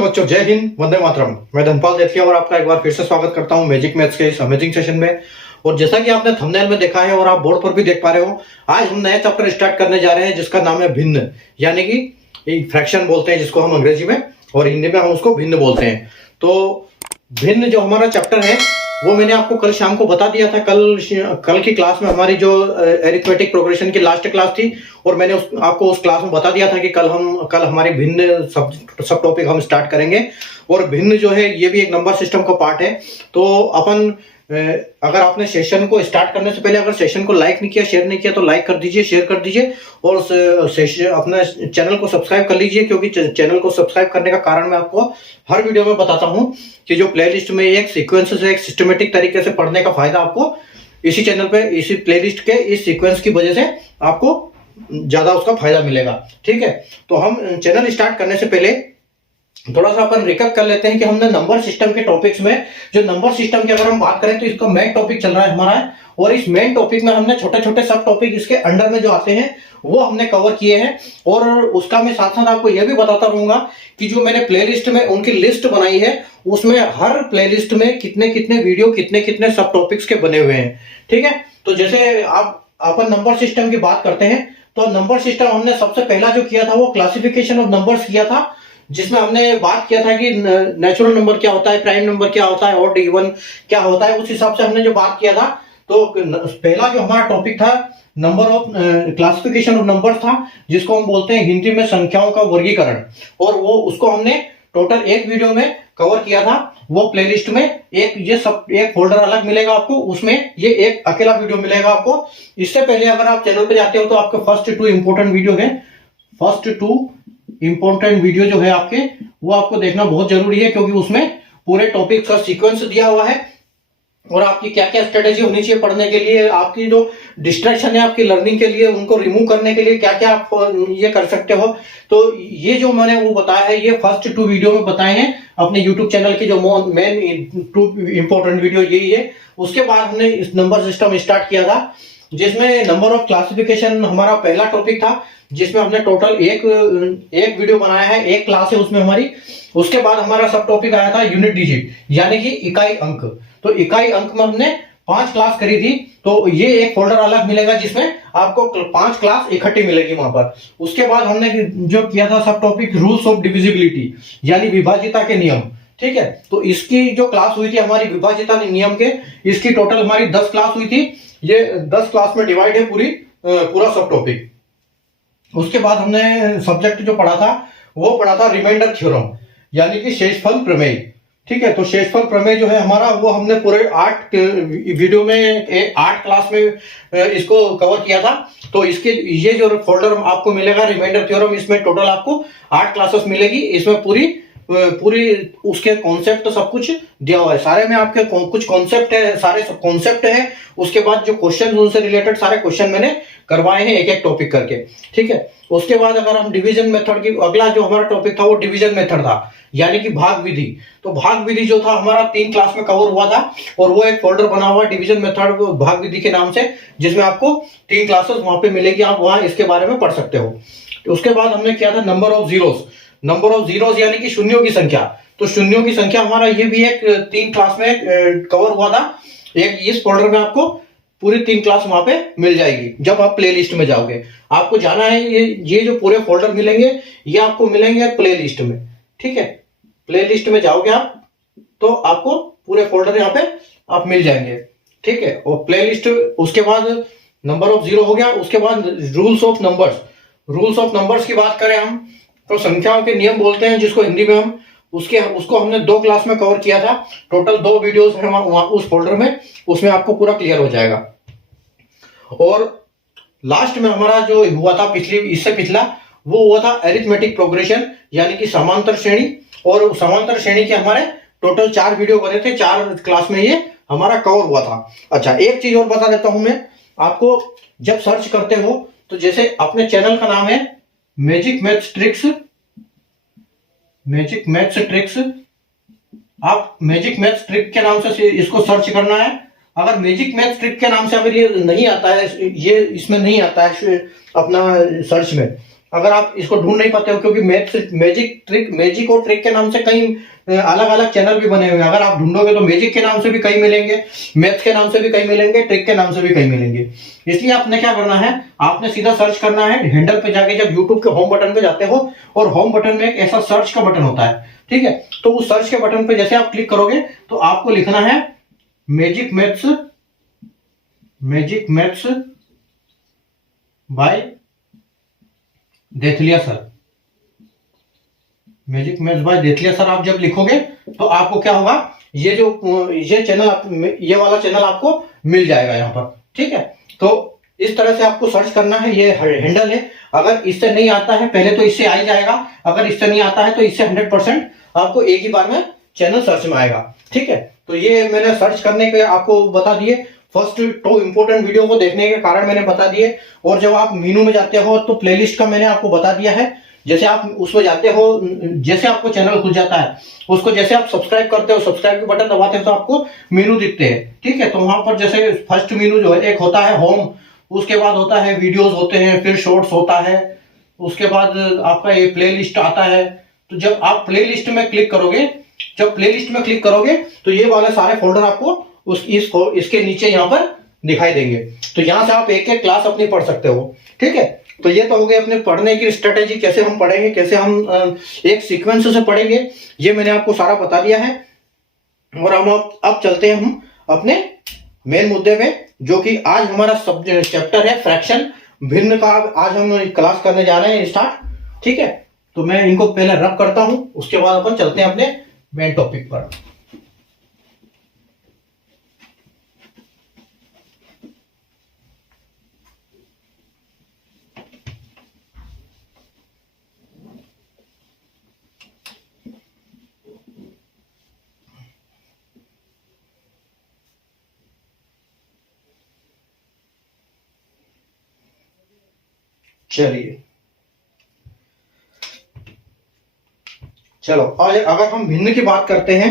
नमस्ते बच्चों, जय हिंद, वंदे मातरम। मैं धनपाल देथिया और आपका एक बार फिर से स्वागत करता हूं मैजिक मैथ्स के इस अमेजिंग सेशन में। और जैसा कि आपने थंबनेल में देखा है और आप बोर्ड पर भी देख पा रहे हो, आज हम नया चैप्टर स्टार्ट करने जा रहे हैं जिसका नाम है भिन्न, यानी कि फ्रैक्शन बोलते हैं जिसको हम अंग्रेजी में, और हिंदी में हम उसको भिन्न बोलते हैं। तो भिन्न जो हमारा चैप्टर है वो मैंने आपको कल शाम को बता दिया था। कल की क्लास में हमारी जो अरिथमेटिक प्रोग्रेशन की लास्ट क्लास थी, और मैंने आपको उस क्लास में बता दिया था कि कल हमारी भिन्न सब टॉपिक हम स्टार्ट करेंगे। और भिन्न जो है ये भी एक नंबर सिस्टम का पार्ट है। तो अपन अगर आपने सेशन को स्टार्ट करने से पहले अगर सेशन को लाइक नहीं किया, शेयर नहीं किया, तो लाइक कर दीजिए, शेयर कर दीजिए, और सेशन अपना चैनल को सब्सक्राइब कर लीजिए, क्योंकि चैनल को सब्सक्राइब करने का कारण मैं आपको हर वीडियो में बताता हूं कि जो प्लेलिस्ट में एक सीक्वेंस से एक सिस्टमेटिक तरीके से पढ़ने का फायदा आपको इसी चैनल पे, इसी प्लेलिस्ट के इस सीक्वेंस की वजह से आपको ज्यादा उसका फायदा मिलेगा। ठीक है, तो हम चैनल स्टार्ट करने से पहले थोड़ा सा अपन रिकैप कर लेते हैं कि हमने नंबर सिस्टम के टॉपिक्स में, जो नंबर सिस्टम की अगर हम बात करें तो इसका मेन टॉपिक चल रहा है हमारा, और इस मेन टॉपिक में हमने छोटे छोटे सब टॉपिक इसके अंडर में जो आते हैं वो हमने कवर किए हैं। और उसका मैं साथ साथ आपको यह भी बताता रहूंगा कि जो मैंने प्लेलिस्ट में उनकी लिस्ट बनाई है उसमें हर प्लेलिस्ट में कितने कितने वीडियो, कितने कितने सब टॉपिक्स के बने हुए हैं। ठीक है, तो जैसे अपन नंबर सिस्टम की बात करते हैं तो नंबर सिस्टम हमने सबसे पहला जो किया था वो क्लासिफिकेशन ऑफ नंबर्स किया था, जिसमें हमने बात किया था कि नेचुरल नंबर क्या होता है, प्राइम नंबर क्या होता है, ऑड इवन क्या होता है। उस हिसाब से हमने जो बात किया था, तो पहला जो हमारा टॉपिक था number of classification of number था, जिसको हम बोलते हैं हिंदी में संख्याओं का वर्गीकरण। और वो उसको हमने टोटल एक वीडियो में कवर किया था। वो प्लेलिस्ट में एक फोल्डर अलग मिलेगा आपको, उसमें ये एक अकेला वीडियो मिलेगा आपको। इससे पहले अगर आप चैनल पे जाते हो तो आपके फर्स्ट टू इंपॉर्टेंट वीडियो जो है आपके, वो आपको देखना बहुत जरूरी है, क्योंकि उसमें पूरे टॉपिक का सीक्वेंस दिया हुआ है और आपकी क्या क्या स्ट्रेटेजी होनी चाहिए पढ़ने के लिए, आपकी जो डिस्ट्रैक्शन है आपकी लर्निंग के लिए उनको रिमूव करने के लिए क्या क्या आप ये कर सकते हो। तो ये जो मैंने वो बताया है, ये फर्स्ट टू वीडियो में बताए हैं अपने यूट्यूब चैनल की, जो मेन टू इंपॉर्टेंट वीडियो यही है। उसके बाद हमने इस नंबर सिस्टम स्टार्ट किया था, जिसमें नंबर ऑफ क्लासिफिकेशन हमारा पहला टॉपिक था, जिसमें हमने टोटल एक वीडियो बनाया है, एक क्लास है उसमें हमारी। उसके बाद हमारा सब टॉपिक आया था यूनिट डिजिट, यानी कि इकाई अंक। तो इकाई अंक में हमने 5 क्लास करी थी, तो ये एक फोल्डर अलग मिलेगा जिसमें आपको 5 क्लास इकट्ठी मिलेगी वहां पर। उसके बाद हमने जो किया था सब टॉपिक रूल्स ऑफ डिविजिबिलिटी, यानी विभाजिता के नियम। ठीक है, तो इसकी जो क्लास हुई थी हमारी विभाजिता नियम के, इसकी टोटल हमारी 10 क्लास हुई थी। ये 10 क्लास में डिवाइड है पूरा सब टॉपिक। उसके बाद हमने सब्जेक्ट जो पढ़ा था वो पढ़ा था रिमाइंडर थ्योरम, यानी कि शेषफल प्रमेय। ठीक है, तो शेषफल प्रमेय जो है हमारा, वो हमने पूरे 8 वीडियो में 8 क्लास में इसको कवर किया था। तो इसके ये जो फोल्डर आपको मिलेगा रिमाइंडर थ्योरम, इसमें टोटल आपको 8 क्लासेस मिलेगी। इसमें पूरी उसके कॉन्सेप्ट तो सब कुछ दिया हुआ है, सारे में आपके कुछ कॉन्सेप्ट है, सारे सब कॉन्सेप्ट है। उसके बाद जो क्वेश्चन उनसे रिलेटेड सारे क्वेश्चन मैंने करवाए हैं एक एक टॉपिक करके। ठीक है, उसके बाद अगर हम डिवीजन मेथड की, अगला जो हमारा टॉपिक था वो डिवीजन मेथड था, यानी कि भाग विधि। तो भाग विधि जो था हमारा 3 क्लास में कवर हुआ था, और वो एक फोल्डर बना हुआ डिवीजन मेथड भाग विधि के नाम से, जिसमें आपको 3 क्लासेस वहां पे मिलेगी, आप वहां इसके बारे में पढ़ सकते हो। उसके बाद हमने किया था नंबर ऑफ जीरोस, यानी कि शून्यों की संख्या। तो शून्यों की संख्या हमारा ये भी एक 3 क्लास में कवर हुआ था। एक इस फोल्डर में आपको पूरी 3 क्लास वहां पे मिल जाएगी। जब आप प्लेलिस्ट में जाओगे, आपको जाना है, ये जो पूरे फोल्डर मिलेंगे ये आपको मिलेंगे प्लेलिस्ट में। ठीक है, प्लेलिस्ट में जाओगे आप तो आपको पूरे फोल्डर यहाँ पे आप मिल जाएंगे। ठीक है, और प्लेलिस्ट, उसके बाद नंबर ऑफ जीरो हो गया। उसके बाद रूल्स ऑफ नंबर्स की बात करें हम, तो संख्याओं के नियम बोलते हैं जिसको हिंदी में हम, उसको हमने 2 क्लास में कवर किया था। टोटल 2 वीडियोस हैं वहां उस फोल्डर में, उसमें आपको पूरा क्लियर हो जाएगा। और लास्ट में हमारा जो हुआ था इससे पिछला, वो हुआ था अरिथमेटिक प्रोग्रेशन, यानी कि समांतर श्रेणी। और समांतर श्रेणी के हमारे टोटल 4 वीडियो बने थे, 4 क्लास में ये हमारा कवर हुआ था। अच्छा, एक चीज और बता देता हूं मैं आपको, जब सर्च करते हो तो जैसे अपने चैनल का नाम है मैजिक मैथ्स ट्रिक्स, आप मैजिक मैथ्स ट्रिक के नाम से इसको सर्च करना है। अगर मैजिक मैथ्स ट्रिक के नाम से अगर ये नहीं आता है, ये इसमें नहीं आता है अपना सर्च में, अगर आप इसको ढूंढ नहीं पाते हो, क्योंकि मैजिक और ट्रिक के नाम से कई अलग अलग चैनल भी बने हुए हैं। अगर आप ढूंढोगे तो मैजिक के नाम से भी कई मिलेंगे, मैथ्स के नाम से भी कई मिलेंगे, ट्रिक के नाम से भी कई मिलेंगे। इसलिए आपने क्या करना है, आपने सीधा सर्च करना है हैंडल पे जाके। जब यूट्यूब के होम बटन पे जाते हो और होम बटन में एक ऐसा सर्च का बटन होता है, ठीक है, तो उस सर्च के बटन पे जैसे आप क्लिक करोगे तो आपको लिखना है magic maths by Dethaliya sir. Magic maths by Dethaliya sir आप जब लिखोगे तो आपको क्या होगा, ये चैनल, ये वाला चैनल आपको मिल जाएगा यहाँ पर, ठीक है। तो इस तरह से आपको सर्च करना है, ये हैंडल है। अगर इससे नहीं आता है, पहले तो इससे आ ही जाएगा, अगर इससे नहीं आता है तो इससे 100% आपको एक ही बार में चैनल सर्च में आएगा, ठीक है। तो ये मैंने सर्च करने के आपको बता दिए, फर्स्ट 2 इंपोर्टेंट वीडियो को देखने के कारण मैंने बता दिए। और जब आप मेनू में जाते हो तो प्लेलिस्ट का मैंने आपको बता दिया है। जैसे आप उसमें जाते हो, जैसे आपको चैनल खुल जाता है, उसको जैसे आप सब्सक्राइब करते हो, सब्सक्राइब के बटन दबाते हो तो आपको मेनू दिखते हैं, ठीक है। तो वहां पर जैसे फर्स्ट मेनू जो है, एक होता है होम, उसके बाद होता है वीडियोस होते हैं, फिर शॉर्ट्स होता है, उसके बाद आपका ये प्लेलिस्ट आता है। तो जब आप प्लेलिस्ट में क्लिक करोगे, तो ये वाले सारे फोल्डर आपको इसके नीचे यहाँ पर दिखाई देंगे। तो यहाँ से आप एक एक क्लास अपनी पढ़ सकते हो, ठीक है। तो ये तो हो गए अपने पढ़ने की स्ट्रेटेजी, कैसे हम पढ़ेंगे, कैसे हम एक सीक्वेंस से पढ़ेंगे, ये मैंने आपको सारा बता दिया है। और हम अब चलते हैं हम अपने मेन मुद्दे में, जो कि आज हमारा चैप्टर है फ्रैक्शन, भिन्न का। आज हम क्लास करने जा रहे हैं स्टार्ट, ठीक है। तो मैं इनको पहले रब करता हूं, उसके बाद अपन चलते हैं अपने मेन टॉपिक पर। चलो, और अगर हम भिन्न की बात करते हैं,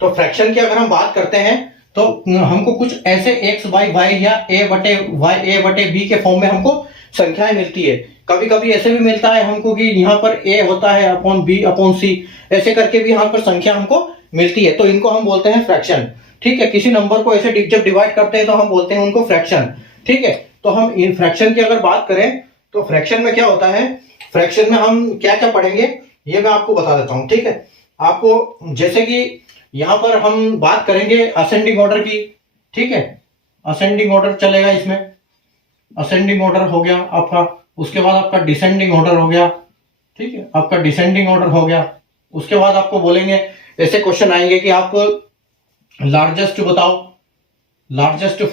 तो फ्रैक्शन की अगर हम बात करते हैं तो हमको कुछ ऐसे x बाई वाई या a बटे b के फॉर्म में हमको संख्याएं मिलती है। कभी कभी ऐसे भी मिलता है हमको कि यहाँ पर a होता है अपॉन b अपॉन c, ऐसे करके भी यहाँ पर संख्या हमको मिलती है। तो इनको हम बोलते हैं फ्रैक्शन, ठीक है। किसी नंबर को ऐसे जब डिवाइड करते हैं तो हम बोलते हैं उनको फ्रैक्शन, ठीक है। तो हम इन फ्रैक्शन की अगर बात करें तो फ्रैक्शन में क्या होता है, फ्रैक्शन में हम क्या क्या पढ़ेंगे ये मैं आपको बता देता हूं, ठीक है। आपको जैसे कि यहां पर हम बात करेंगे असेंडिंग ऑर्डर की, ठीक है। असेंडिंग ऑर्डर चलेगा इसमें, असेंडिंग ऑर्डर हो गया आपका, उसके बाद आपका डिसेंडिंग ऑर्डर हो गया, ठीक है। आपका डिसेंडिंग ऑर्डर हो गया, उसके बाद आपको बोलेंगे, ऐसे क्वेश्चन आएंगे कि आप लार्जेस्ट बताओ, लार्जेस्ट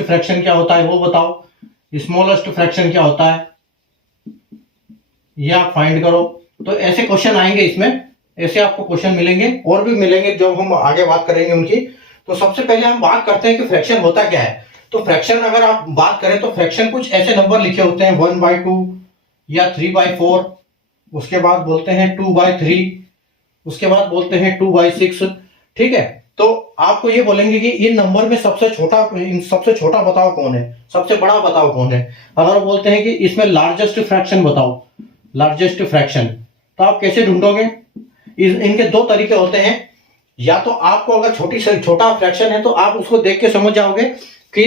फ्रैक्शन क्या होता है वो बताओ, स्मॉलेस्ट फ्रैक्शन क्या होता है ये आप फाइंड करो। तो ऐसे क्वेश्चन आएंगे इसमें, ऐसे आपको क्वेश्चन मिलेंगे और भी मिलेंगे जब हम आगे बात करेंगे उनकी। तो सबसे पहले हम बात करते हैं कि फ्रैक्शन होता क्या है। तो फ्रैक्शन अगर आप बात करें तो फ्रैक्शन कुछ ऐसे नंबर लिखे होते हैं 1/2 या 3/4, उसके बाद बोलते हैं 2/3, उसके बाद बोलते हैं 2/6, ठीक है। तो आपको ये बोलेंगे कि इन नंबर में सबसे छोटा बताओ कौन है, सबसे बड़ा बताओ कौन है। अगर वो बोलते हैं कि इसमें लार्जेस्ट फ्रैक्शन बताओ, लार्जेस्ट फ्रैक्शन, तो आप कैसे ढूंढोगे, इनके 2 तरीके होते हैं। या तो आपको अगर छोटा फ्रैक्शन है तो आप उसको देख के समझ जाओगे कि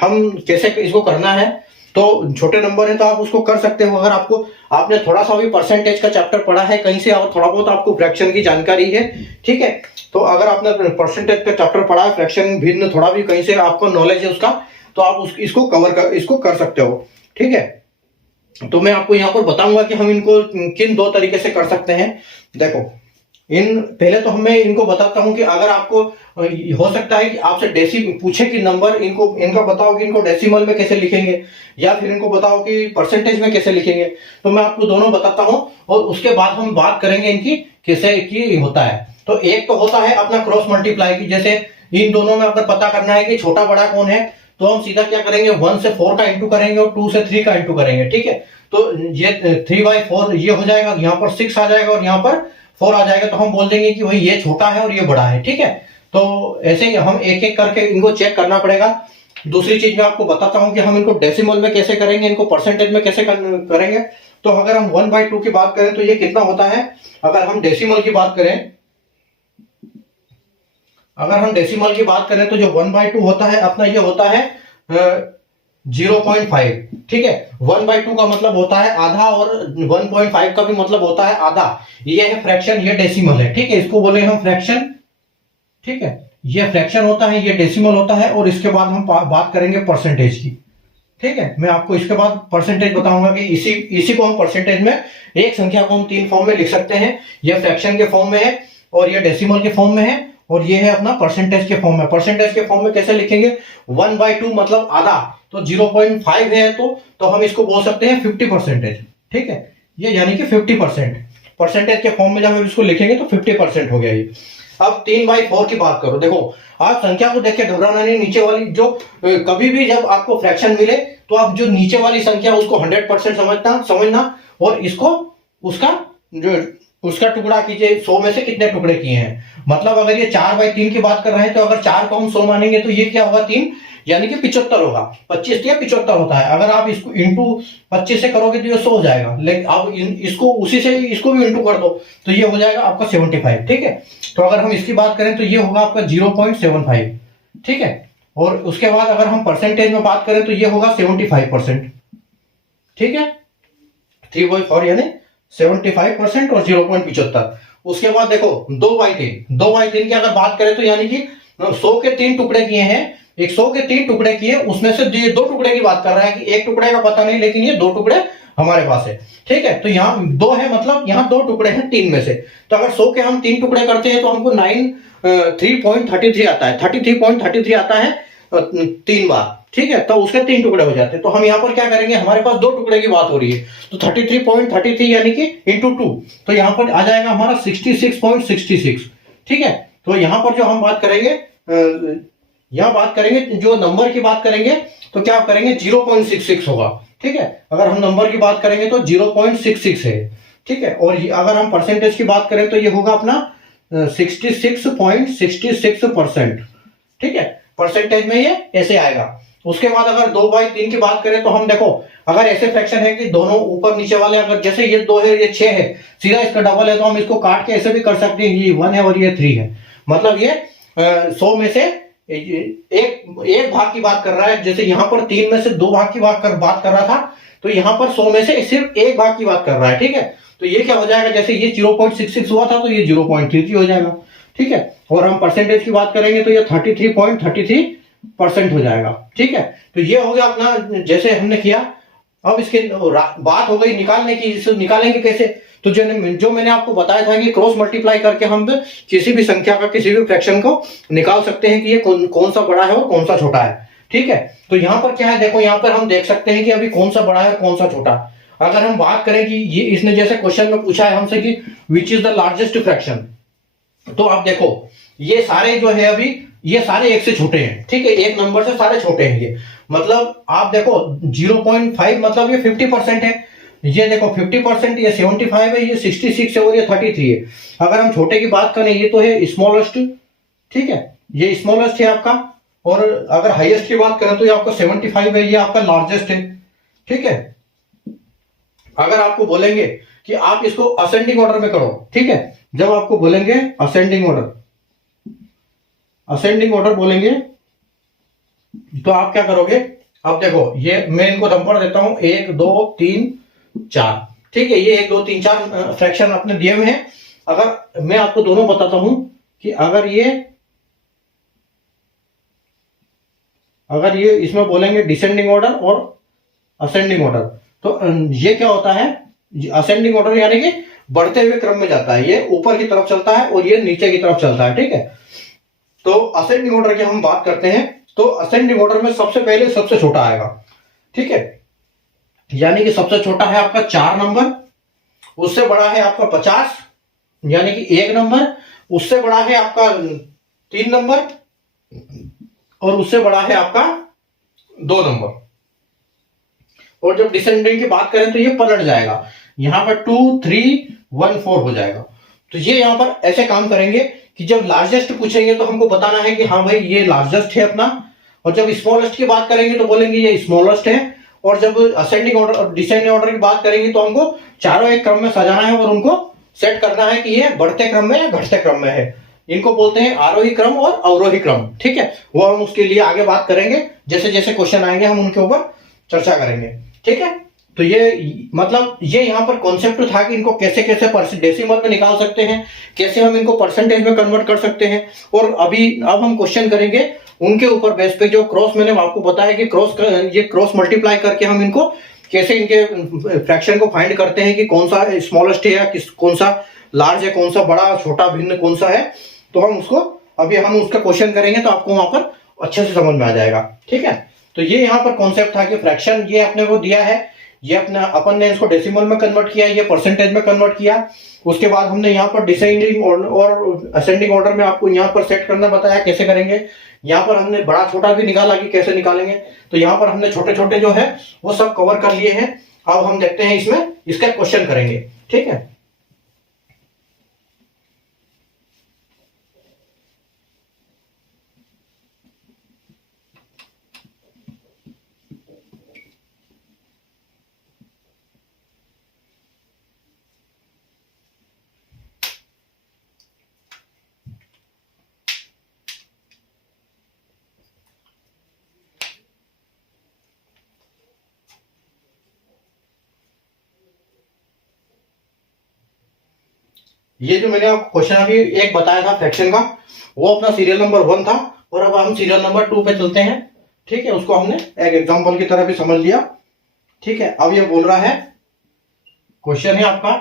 हम कैसे इसको करना है। तो छोटे नंबर है तो आप उसको कर सकते हो। अगर आपने थोड़ा सा भी परसेंटेज का चैप्टर पढ़ा है कहीं से और थोड़ा बहुत आपको फ्रैक्शन की जानकारी है, ठीक है। तो अगर आपने परसेंटेज का चैप्टर पढ़ा है, फ्रैक्शन भिन्न थोड़ा भी कहीं से आपको नॉलेज है उसका, तो आप इसको कर सकते हो, ठीक है। तो मैं आपको यहाँ पर बताऊंगा कि हम इनको किन 2 तरीके से कर सकते हैं। देखो, पहले तो मैं इनको बताता हूं कि अगर आपको हो सकता है कि आपसे पूछे कि नंबर इनका बताओ कि इनको डेसिमल में कैसे लिखेंगे, या फिर इनको बताओ कि परसेंटेज में कैसे लिखेंगे। तो मैं आपको दोनों बताता हूं और उसके बाद हम बात करेंगे इनकी कैसे की होता है। तो एक तो होता है अपना क्रॉस मल्टीप्लाई की, जैसे इन दोनों में अगर पता करना है कि छोटा बड़ा कौन है, तो हम सीधा क्या करेंगे, 1 से 4 का इंटू करेंगे और 2 से 3 का इंटू करेंगे, ठीक है। तो ये 3/4 ये हो जाएगा, यहाँ पर 6 आ जाएगा और यहाँ पर 4 आ जाएगा। तो हम बोल देंगे कि भाई ये छोटा है और ये बड़ा है, ठीक है। तो ऐसे ही हम एक एक करके इनको चेक करना पड़ेगा दूसरी चीज मैं आपको बताता हूं कि हम इनको डेसिमल में कैसे करेंगे, इनको परसेंटेज में कैसे करेंगे। तो अगर हम 1/2 की बात करें तो ये कितना होता है, अगर हम डेसिमल की बात करें, तो जो 1/2 होता है अपना ये होता है 0.5, ठीक है। 1/2 का मतलब होता है आधा और 1.5 का भी मतलब होता है आधा। ये है फ्रैक्शन, ये डेसिमल है, ठीक है। इसको बोले हम फ्रैक्शन, ठीक है। ये फ्रैक्शन होता है, ये डेसिमल होता है। और इसके बाद हम बात करेंगे परसेंटेज की, ठीक है। मैं आपको इसके बाद परसेंटेज बताऊंगा कि इसी को हम परसेंटेज में, एक संख्या को हम 3 फॉर्म में लिख सकते हैं। यह फ्रैक्शन के फॉर्म में है और यह डेसिमल के फॉर्म में है और ये है अपना परसेंटेज के फॉर्म में। परसेंटेज के फॉर्म में कैसे लिखेंगे, 1/2 मतलब आधा, तो 0.5 है तो हम इसको बोल सकते हैं 50%, ठीक है। ये यानी कि 50%। परसेंटेज के फॉर्म में जब हम इसको लिखेंगे तो 50% हो गया ये। अब 3/4 की बात करो, देखो आप संख्या को देख के घबराना नहीं। नीचे वाली जो कभी भी जब आपको फ्रैक्शन मिले तो आप जो नीचे वाली संख्या उसको 100% समझना और इसको उसका टुकड़ा कीजिए। 100 में से कितने टुकड़े किए हैं, मतलब अगर ये 4/3 की बात कर रहे हैं तो अगर 4 को हम 100 मानेंगे तो ये क्या होगा, 3 यानी कि 75 होगा। 25 या 75 होता है। अगर आप इसको इंटू 25 से करोगे तो ये 100 हो जाएगा, लेकिन आप इसको उसी से इसको भी इंटू कर दो तो ये हो जाएगा आपका 75, ठीक है। तो अगर हम इसकी बात करें तो ये होगा आपका 0.75, ठीक है। और उसके बाद अगर हम परसेंटेज में बात करें तो ये होगा 75%, ठीक है। 3/4 यानी 75% और 0.75। उसके बाद देखो 2/3 की अगर बात करें तो यानी कि 100 के 3 टुकड़े किए हैं, 100 के 3 टुकड़े किए, उसमें से ये 2 टुकड़े की बात कर रहा है कि एक टुकड़े का पता नहीं, लेकिन ये 2 टुकड़े हमारे पास है, ठीक है। तो यहाँ 2 है, मतलब यहाँ 2 टुकड़े हैं 3 में से। तो अगर 100 के हम 3 टुकड़े करते हैं तो हमको 3.33 आता है, 33.33 आता है 3 बार, ठीक है। तो उसके 3 टुकड़े हो जाते हैं। तो हम यहाँ पर क्या करेंगे, हमारे पास 2 टुकड़े की बात हो रही है तो 33.33 यानी कि इंटू 2, तो यहाँ पर आ जाएगा हमारा 66.66, ठीक है। तो यहाँ पर जो हम बात करेंगे, यहाँ बात करेंगे जो नंबर की बात करेंगे तो क्या करेंगे, 0.66 होगा, ठीक है। अगर हम नंबर की बात करेंगे तो 0.66 है, ठीक है। और अगर हम परसेंटेज की बात करें तो ये होगा अपना 66.66%, ठीक है। परसेंटेज में ये ऐसे आएगा। उसके बाद अगर 2/3 की बात करें तो हम देखो, अगर ऐसे फ्रैक्शन है कि दोनों ऊपर नीचे वाले, अगर जैसे ये 2 है, ये 6 है, सीधा इसका डबल है, तो हम इसको काट के ऐसे भी कर सकते हैं, ये 1 है और ये 3 है। मतलब ये 100 में से एक भाग की बात कर रहा है। जैसे यहाँ पर 3 में से 2 भाग की बात कर रहा था, तो यहाँ पर 100 में से सिर्फ एक भाग की बात कर रहा है, ठीक है। तो ये क्या हो जाएगा, जैसे ये 0.66 हुआ था तो ये 0.33 हो जाएगा, ठीक है। और हम परसेंटेज की बात करेंगे तो ये 33.33% हो जाएगा, ठीक है। तो ये हो गया अपना, जैसे हमने किया। अब इसके बात हो गई निकालने की, इसे निकालेंगे कैसे। तो जो मैंने आपको बताया था कि क्रॉस मल्टीप्लाई करके हम किसी भी संख्या का, किसी भी फ्रैक्शन को निकाल सकते हैं कि ये कौन सा बड़ा है और कौन सा छोटा है, ठीक है। तो यहाँ पर क्या है, देखो यहाँ पर हम देख सकते हैं कि अभी कौन सा बड़ा है और कौन सा छोटा। अगर हम बात करें कि ये इसने जैसे क्वेश्चन में पूछा है हमसे कि which is the largest fraction, तो आप देखो ये सारे जो है अभी ये सारे एक से छोटे हैं, ठीक है। एक नंबर से सारे छोटे हैं ये। मतलब आप देखो 0.5 मतलब ये 50% है। ये देखो 50%, ये 75 है, ये 66 है और ये 33 है। अगर हम छोटे की बात करें ये तो है स्मॉलेस्ट, ठीक है, ये स्मॉलेस्ट है आपका। और अगर हाईएस्ट की बात करें तो ये आपका 75 है, ये आपका लार्जेस्ट है, ठीक है। अगर आपको बोलेंगे कि आप इसको असेंडिंग ऑर्डर में करो, ठीक है, जब आपको बोलेंगे असेंडिंग ऑर्डर बोलेंगे तो आप क्या करोगे। अब देखो ये मैं इनको नंबर देता हूं 1 2 3 4, ठीक है। ये 1 2 3 4 फ्रैक्शन अपने दिए हुए हैं। अगर मैं आपको दोनों बताता हूं कि अगर ये इसमें बोलेंगे डिसेंडिंग ऑर्डर और असेंडिंग ऑर्डर, तो ये क्या होता है, असेंडिंग ऑर्डर यानी कि बढ़ते हुए क्रम में जाता है, ये ऊपर की तरफ चलता है और ये नीचे की तरफ चलता है, ठीक है। तो असेंडिंग ऑर्डर की हम बात करते हैं तो असेंडिंग ऑर्डर में सबसे पहले सबसे छोटा आएगा, ठीक है। यानी कि सबसे छोटा है आपका 4 नंबर, उससे बड़ा है आपका 50 यानी कि 1 नंबर, उससे बड़ा है आपका 3 नंबर और उससे बड़ा है आपका 2 नंबर। और जब डिसेंडिंग की बात करें तो ये पलट जाएगा, यहां पर 2 3 1 4 हो जाएगा। तो ये यहां पर ऐसे काम करेंगे कि जब लार्जेस्ट पूछेंगे तो हमको बताना है कि हाँ भाई ये लार्जेस्ट है अपना, और जब स्मॉलेस्ट की बात करेंगे तो बोलेंगे ये स्मॉलेस्ट है, और जब असेंडिंग ऑर्डर और डिसेंडिंग ऑर्डर की बात करेंगे तो हमको चारों एक क्रम में सजाना है और उनको सेट करना है कि ये बढ़ते क्रम में या घटते क्रम में है। इनको बोलते हैं आरोही क्रम और अवरोही क्रम। ठीक है, वो हम उसके लिए आगे बात करेंगे, जैसे जैसे क्वेश्चन आएंगे हम उनके ऊपर चर्चा करेंगे। ठीक है, तो ये मतलब ये यहाँ पर कॉन्सेप्ट था कि इनको कैसे कैसे डेसिमल में निकाल सकते हैं, कैसे हम इनको परसेंटेज में कन्वर्ट कर सकते हैं। और अब हम क्वेश्चन करेंगे उनके ऊपर बेस पे, जो क्रॉस मैंने आपको बताया कि ये क्रॉस मल्टीप्लाई करके हम इनको कैसे इनके फ्रैक्शन को फाइंड करते हैं कि कौन सा स्मॉलेस्ट है या कौन सा लार्ज है, कौन सा बड़ा छोटा भिन्न कौन सा है। तो हम उसको अभी हम उसका क्वेश्चन करेंगे तो आपको वहां पर अच्छे से समझ में आ जाएगा। ठीक है, तो ये यहाँ पर कॉन्सेप्ट था कि फ्रैक्शन ये अपने को दिया है, ये अपना अपन ने इसको डेसिमल में कन्वर्ट किया, ये परसेंटेज में कन्वर्ट किया। उसके बाद हमने यहाँ पर डिसेंडिंग और असेंडिंग ऑर्डर में आपको यहाँ पर सेट करना बताया कैसे करेंगे। यहाँ पर हमने बड़ा छोटा भी निकाला कि कैसे निकालेंगे, तो यहाँ पर हमने छोटे छोटे जो है वो सब कवर कर लिए हैं। अब हम देखते हैं इसमें इसका क्वेश्चन करेंगे। ठीक है, ये जो मैंने आपको क्वेश्चन अभी एक बताया था फ्रैक्शन का, वो अपना सीरियल नंबर 1 था, और अब हम सीरियल नंबर 2 पे चलते हैं। ठीक है, उसको हमने एक एग्जांपल की तरह भी समझ लिया। ठीक है, अब ये बोल रहा है, क्वेश्चन है आपका,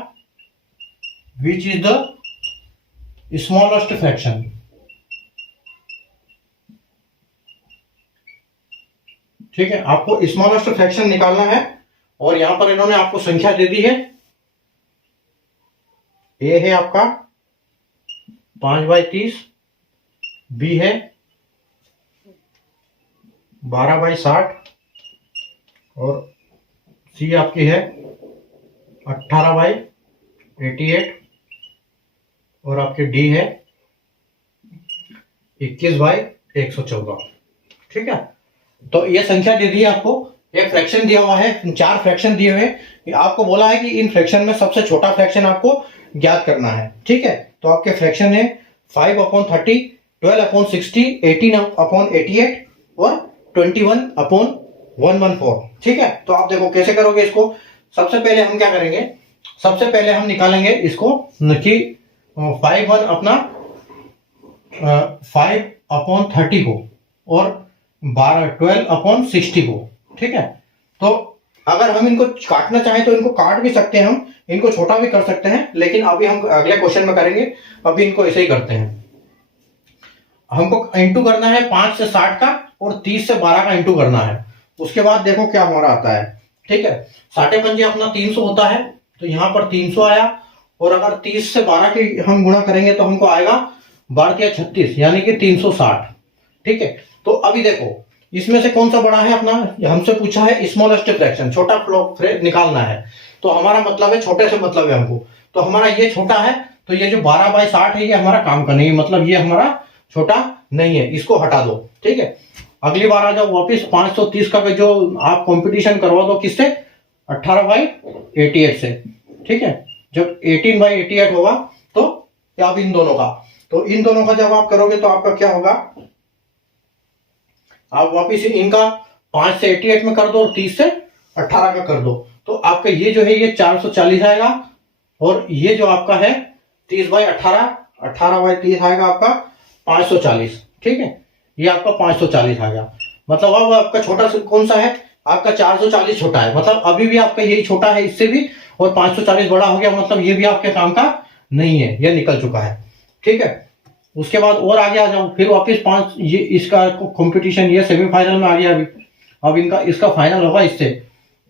which is the smallest fraction. ठीक है, आपको स्मॉलेस्ट फ्रैक्शन निकालना है, और यहां पर इन्होंने आपको संख्या दे दी है। ए है आपका 5/30, बी है 12/60, और सी आपकी है 18/88, और आपकी डी है 21/114। ठीक है, तो ये संख्या दे दी है आपको, एक फ्रैक्शन दिया हुआ है, 4 फ्रैक्शन दिए हुए हैं। आपको बोला है कि इन फ्रैक्शन में सबसे छोटा फ्रैक्शन आपको ज्ञात करना है। ठीक है, तो आपके फ्रैक्शन है 5/30, 12/60, 18/88 और 21/114। ठीक है, तो आप देखो कैसे करोगे इसको। सबसे पहले हम क्या करेंगे, सबसे पहले हम निकालेंगे इसको कि 5/1 अपना 5/30 को और 12/60 को। ठीक है, तो अगर हम इनको काटना चाहें तो इनको काट भी सकते हैं, हम इनको छोटा भी कर सकते हैं, लेकिन अभी हम अगले क्वेश्चन में करेंगे। अभी इनको ऐसे ही करते हैं, हमको इंटू करना है 5 से 60 का और 30 से 12 का इंटू करना है। उसके बाद देखो क्या हमारा आता है। ठीक है, 60 पंजे अपना 300 होता है, तो यहाँ पर 300 आया, और अगर 30 से 12 की हम गुणा करेंगे तो हमको आएगा 12×36 यानी कि 360। ठीक है, तो अभी देखो इसमें से कौन सा बड़ा है अपना, हमसे पूछा है स्मॉलेस्ट फ्रैक्शन, छोटा निकालना है, तो हमारा मतलब है छोटे से मतलब है हमको, तो हमारा ये छोटा है, तो ये जो 12/60 है ये हमारा काम का नहीं है, मतलब ये हमारा छोटा नहीं है, इसको हटा दो। ठीक है, अगली बार आ जाओ वापिस 530 का जो आप कंपटीशन करवा दो किससे, 18/88 से। ठीक है, जब 18/88 होगा तो अब इन दोनों का, तो इन दोनों का जब आप करोगे तो आपका क्या होगा, आप वापिस इनका 5 से 88 में कर दो और 30 से 18 का कर दो, तो आपका ये जो है ये 440 आएगा, और ये जो आपका है 30/18, 18/30 आएगा आपका 540। ठीक है, ये आपका 540 आ गया, मतलब अब आपका छोटा कौन सा है, आपका 440 छोटा है, मतलब अभी भी आपका यही छोटा है इससे भी, और 540 बड़ा हो गया, मतलब ये भी आपके काम का नहीं है, ये निकल चुका है। ठीक है, उसके बाद और आगे आ जाओ, फिर वापस 5, ये इसका कंपटीशन ये सेमीफाइनल में आ गया अभी, अब इनका इसका फाइनल होगा इससे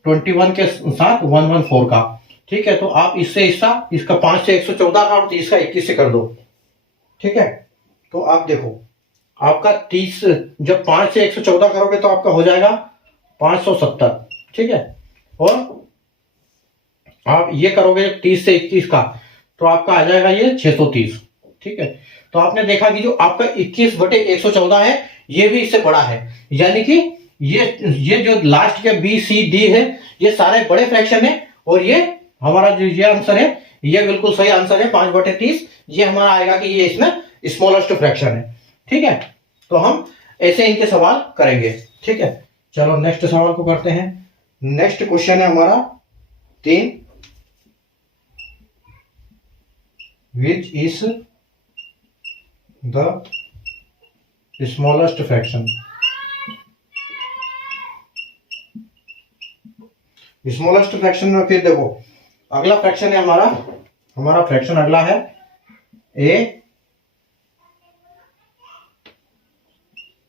21 के साथ 114 का। ठीक है, तो आप इससे इसका 5 से 114 का और 30 का 21 से कर दो। ठीक है, तो आप देखो आपका 30 जब 5 से 114 करोगे तो आपका हो जाएगा 570। ठीक है, और आप ये करोगे 30 से 21 का तो आपका आ जाएगा ये 630। ठीक है। तो आपने देखा कि जो आपका 21/114 है ये भी इससे बड़ा है, यानी कि ये जो लास्ट के बी सी डी है ये सारे बड़े फ्रैक्शन है, और ये हमारा जो ये आंसर है ये बिल्कुल सही आंसर है 5/30। ये हमारा आएगा कि ये इसमें स्मॉलेस्ट फ्रैक्शन है, ठीक है। तो हम ऐसे इनके सवाल करेंगे, ठीक है। चलो नेक्स्ट सवाल को करते हैं। नेक्स्ट क्वेश्चन है हमारा 3, which is the smallest fraction. Smallest fraction में फिर देखो अगला फ्रैक्शन है हमारा फ्रैक्शन अगला है ए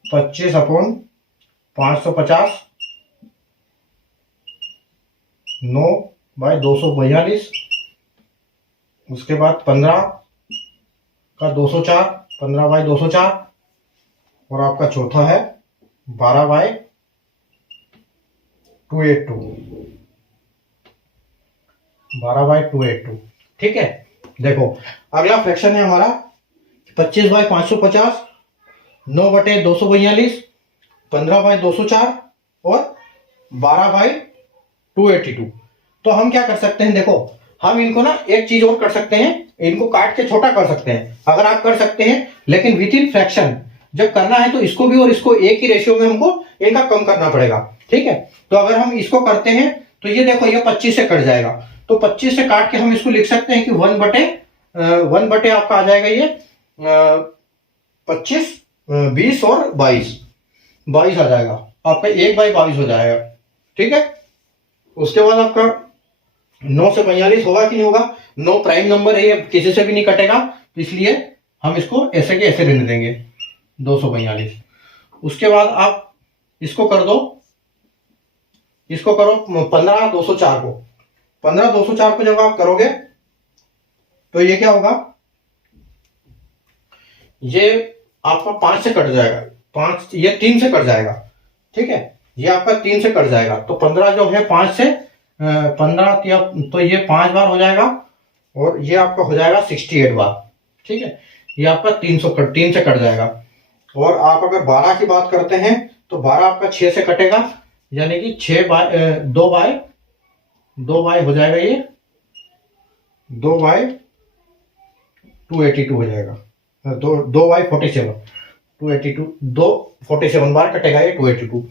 25/550 9/242। उसके बाद 15/204 15/204, और आपका चौथा है 12/282 12/282, ठीक है। देखो अगला फ्रैक्शन है हमारा 25/550 9/242 15/204 और 12/282। तो हम क्या कर सकते हैं, देखो हम इनको ना एक चीज और कर सकते हैं, इनको काट के छोटा कर सकते हैं अगर आप कर सकते हैं, लेकिन विद इन फ्रैक्शन जब करना है तो इसको भी और इसको एक ही रेशियो में हमको इनका कम करना पड़ेगा, ठीक है। तो अगर हम इसको करते हैं तो ये देखो ये 25 से कट जाएगा, तो 25 से काट के हम इसको लिख सकते हैं कि 1/1 आपका आ जाएगा ये 25 20 और 22 आ जाएगा, आपका 1/22 हो जाएगा, ठीक है। उसके बाद आपका 9 से 42 होगा कि नहीं होगा, 9 प्राइम नंबर है, ये किसी से भी नहीं कटेगा, तो इसलिए हम इसको ऐसे के ऐसे रहने देंगे 242। उसके बाद आप इसको कर दो, इसको करो 15/204 को 15/204 को जब आप करोगे तो ये क्या होगा, ये आपका 5 से कट जाएगा, 5 ये 3 से कट जाएगा, ठीक है। ये आपका 3 से कट जाएगा, तो 15 जो है 5 से 15 तो ये 5 बार हो जाएगा, और ये आपका हो जाएगा 68 बार, ठीक है। ये आपका 3 से कट जाएगा। और आप अगर 12 की बात करते हैं तो 12 आपका 6 से कटेगा, यानी कि 2 बाय हो जाएगा, ये 2/282 हो जाएगा, 2/47 282 247 बार कटेगा ये 282।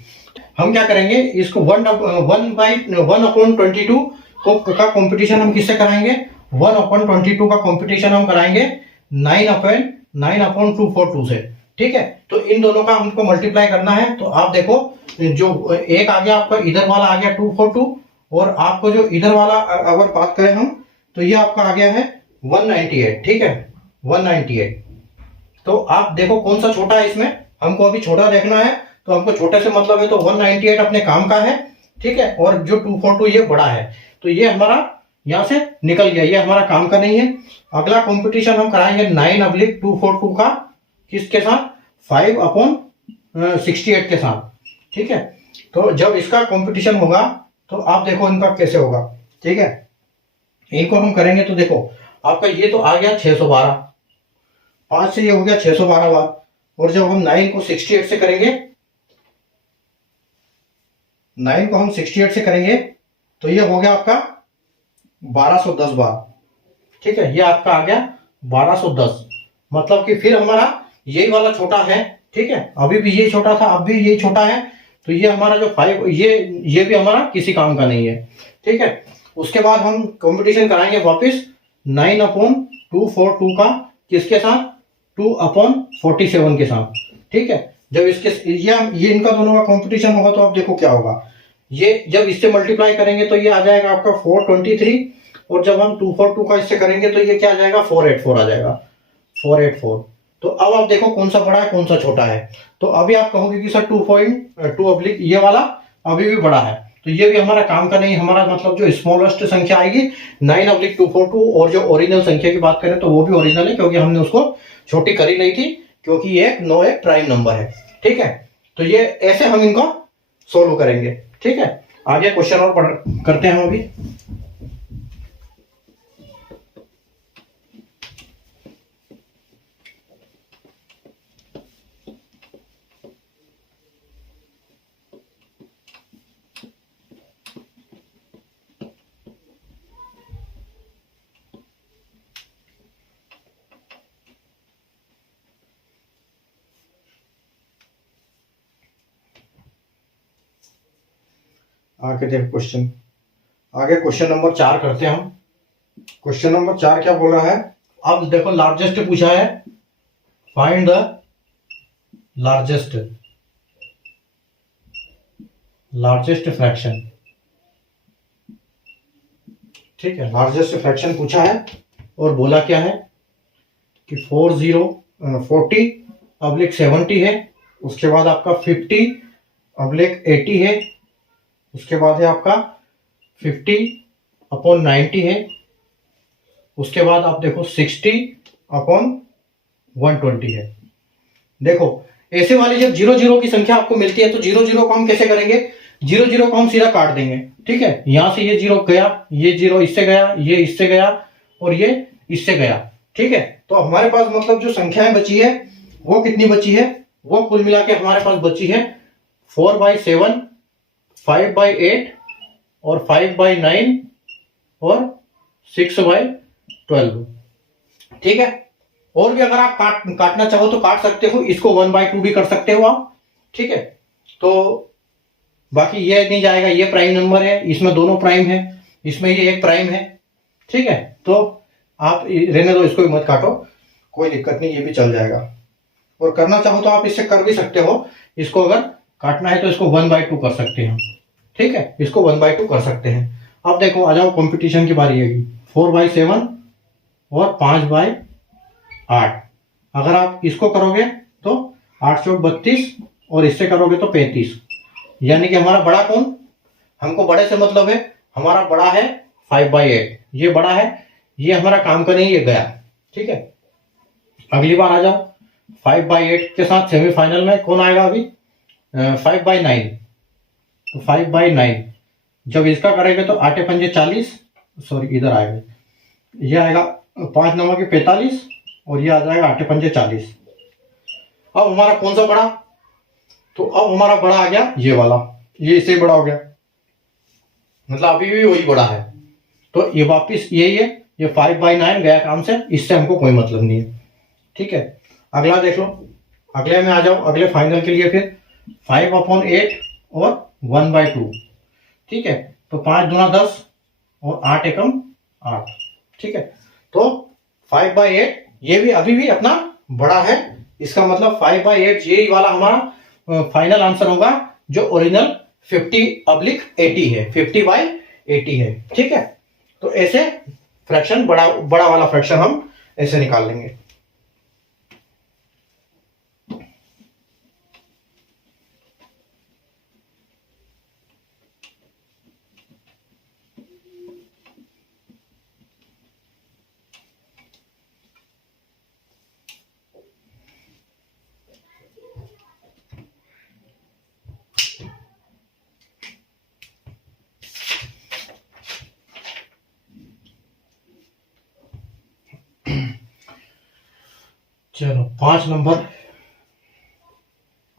हम क्या करेंगे, इसको 1/1/22 का कंपटीशन हम किससे कराएंगे, 1/22 का कंपटीशन हम कराएंगे 9/242 से, ठीक है। तो इन दोनों का हमको मल्टीप्लाई करना है, तो आप देखो जो एक आ गया आपका इधर वाला आ गया 242, और आपको जो इधर वाला अगर बात करें हम तो ये आपका आ गया है 198, ठीक है 198। तो आप देखो कौन सा छोटा है, इसमें हमको अभी छोटा देखना है, तो हमको छोटे से मतलब है, तो 198 अपने काम का है, ठीक है। और जो 242 ये बड़ा है, तो ये हमारा यहां से निकल गया, ये हमारा काम का नहीं है। अगला कंपटीशन हम कराएंगे 9/242 का किसके साथ, 5/68 के साथ, ठीक है। तो जब इसका कंपटीशन होगा तो आप देखो इनका कैसे होगा, ठीक है। इनको हम करेंगे तो देखो आपका ये तो आ गया 612, 5 से ये हो गया 612 बार, और जब हम 9 को 68 से करेंगे, 9 को हम 68 से करेंगे तो ये हो गया आपका 1210 बार, ठीक है। ये आपका आ गया 1210, मतलब कि फिर हमारा यही वाला छोटा है, ठीक है। अभी भी ये छोटा था, अब भी ये छोटा है, तो ये हमारा जो 5 ये भी हमारा किसी काम का नहीं है, ठीक है। उसके बाद हम कंपटीशन कराएंगे वापस 9/242 का किसके साथ, 2/47 के साथ, ठीक है। जब इसके ये इनका दोनों का कंपटीशन होगा तो आप देखो क्या होगा, ये जब इससे मल्टीप्लाई करेंगे तो ये आ जाएगा आपका 423, और जब हम 242 का इससे करेंगे तो ये क्या आ जाएगा 484 आ जाएगा 484। तो अब आप देखो कौन सा बड़ा है कौन सा छोटा है, तो अभी आप कहोगे कि सर 2.2 ये वाला अभी भी बड़ा है, तो ये भी हमारा काम का नहीं, हमारा मतलब जो स्मॉलेस्ट संख्या आएगी 9/242, और जो ओरिजिनल संख्या की बात करें तो वो भी ओरिजिनल है, क्योंकि हमने उसको छोटी करी नहीं थी, क्योंकि ये एक प्राइम नंबर है, ठीक है। तो ये ऐसे हम इनको सोल्व करेंगे, ठीक है। आगे क्वेश्चन और करते हैं हम अभी। आगे देखो क्वेश्चन, आगे क्वेश्चन नंबर 4 करते हैं हम। क्वेश्चन नंबर 4 क्या बोल रहा है, अब देखो लार्जेस्ट पूछा है, फाइंड द लार्जेस्ट फ्रैक्शन। ठीक है, लार्जेस्ट फ्रैक्शन पूछा है और बोला क्या है कि 40/70 है, उसके बाद आपका 50/80 है, उसके बाद है आपका 50/90 है, उसके बाद आप देखो 60/120 है। देखो ऐसे वाली जब 0 0 की संख्या आपको मिलती है तो 0 0 को हम कैसे करेंगे, 0 0 को हम सीधा काट देंगे। ठीक है, यहां से ये 0 गया, ये 0 इससे गया, ये इससे गया और ये इससे गया। ठीक है, तो हमारे पास मतलब जो संख्याएं बची है वो कितनी बची है, वो कुल मिला के हमारे पास बची है 4/7, 5/8 और 5/9 और 6/12। ठीक है, और भी अगर आप काटना चाहो तो काट सकते हो, इसको 1/2 भी कर सकते हो आप। ठीक है, तो बाकी ये नहीं जाएगा, ये प्राइम नंबर है, इसमें दोनों प्राइम है, इसमें ये एक प्राइम है। ठीक है, तो आप रहने दो, इसको भी मत काटो, कोई दिक्कत नहीं, ये भी चल जाएगा। और करना चाहो तो आप इससे कर भी सकते हो, इसको अगर काटना है तो इसको 1/2 कर सकते हैं। ठीक है, इसको 1/2 कर सकते हैं। अब देखो आ जाओ, कंपटीशन की बारी है, 4/7 और 5/8। अगर आप इसको करोगे तो 8 चौक 32 और इससे करोगे तो 35, यानी कि हमारा बड़ा कौन, हमको बड़े से मतलब है, हमारा बड़ा है 5/8, ये बड़ा है, ये हमारा काम का नहीं, ये गया। ठीक है, अगली बार आ जाओ, 5/8 के साथ सेमीफाइनल में कौन आएगा अभी, 5/9। तो 5/9 जब इसका करेंगे तो 8 पंजे 40, सॉरी इधर आएगा, ये आएगा 5 9 के 45 और ये आ जाएगा 8 पंजे 40। अब हमारा कौन सा बड़ा, तो अब हमारा बड़ा आ गया ये वाला, ये इससे बड़ा हो गया, मतलब अभी भी वही बड़ा है, तो ये वापिस यही है, ये 5/9 गया काम से, इससे हमको कोई मतलब नहीं है। ठीक है, अगला देख लो, अगले में आ जाओ, अगले फाइनल के लिए फिर 5/8 और 1/2। ठीक है, तो 5 दूना 10 और 8 एकम 8। ठीक है, तो 5/8 ये भी अभी भी अपना बड़ा है, इसका मतलब 5/8 ये वाला हमारा फाइनल आंसर होगा, जो ओरिजिनल 50/80 है, 50/80 है। ठीक है, तो ऐसे फ्रैक्शन बड़ा बड़ा वाला फ्रैक्शन हम ऐसे निकाल लेंगे। चलो 5 नंबर,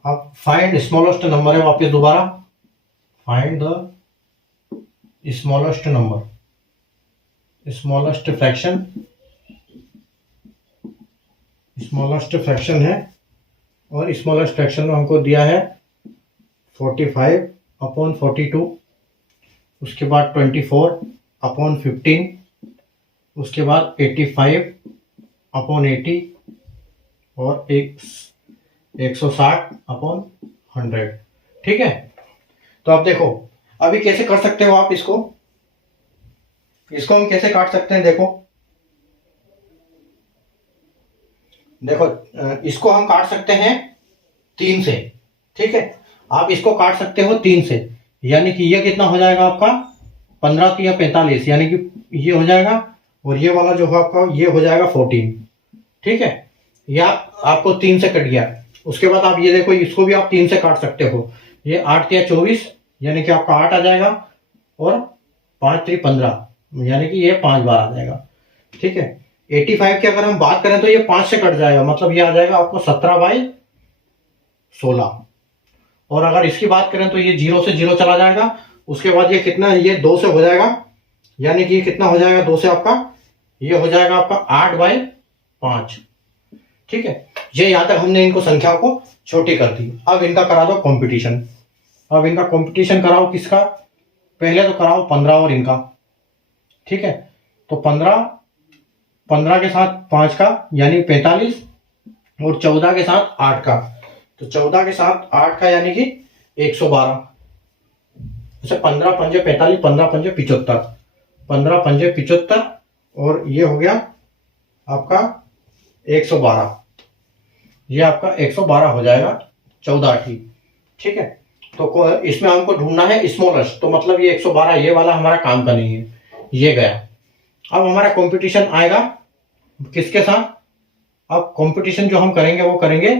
अब फाइंड स्मॉलेस्ट नंबर है, वापस दोबारा find the smallest number, smallest fraction, smallest fraction है, और स्मॉलेस्ट फ्रैक्शन में हमको दिया है 45/42, उसके बाद 24/15, उसके बाद 85/80 और 160/100। ठीक है, तो आप देखो अभी कैसे कर सकते हो आप इसको हम कैसे काट सकते हैं, देखो इसको हम काट सकते हैं 3 से। ठीक है, आप इसको काट सकते हो 3 से, यानी कि ये कितना हो जाएगा आपका 15 या 45, यानी कि ये हो जाएगा, और ये वाला जो है आपका ये हो जाएगा 14। ठीक है, या आपको 3 से कट गया, उसके बाद आप ये देखो, इसको भी आप 3 से काट सकते हो, ये 8 या 24, यानी कि आपका 8 आ जाएगा, और 5 3 15, यानी कि ये 5 बार आ जाएगा। ठीक है, 85 की अगर हम बात करें तो ये 5 से कट जाएगा, मतलब ये आ जाएगा आपको 17/16। और अगर इसकी बात करें तो ये 0 से 0 चला जाएगा, उसके बाद ये कितना है, ये 2 से हो जाएगा, यानी कि ये कितना हो जाएगा 2 से आपका, ये हो जाएगा आपका 8/5। ठीक है, ये यहां तक हमने इनको संख्याओं को छोटी कर दी। अब इनका करा दो कंपटीशन, अब इनका कंपटीशन कराओ किसका, पहले तो कराओ 15 और इनका, ठीक है। तो 15 के साथ 5 का यानी 45, और 14 के साथ 8 का, तो 14 के साथ 8 का यानी कि 112। अच्छा, 15 पंजे 45, 15 पंजे 75, 15 पंजे 75, और ये हो गया आपका 112। ये आपका 112 हो जाएगा 14 आठी, ठीक है। तो इसमें हमको ढूंढना है स्मॉलेस्ट, तो मतलब ये 112 ये वाला हमारा काम का नहीं है, ये गया। अब हमारा कंपटीशन आएगा किसके साथ? अब कंपटीशन जो हम करेंगे वो करेंगे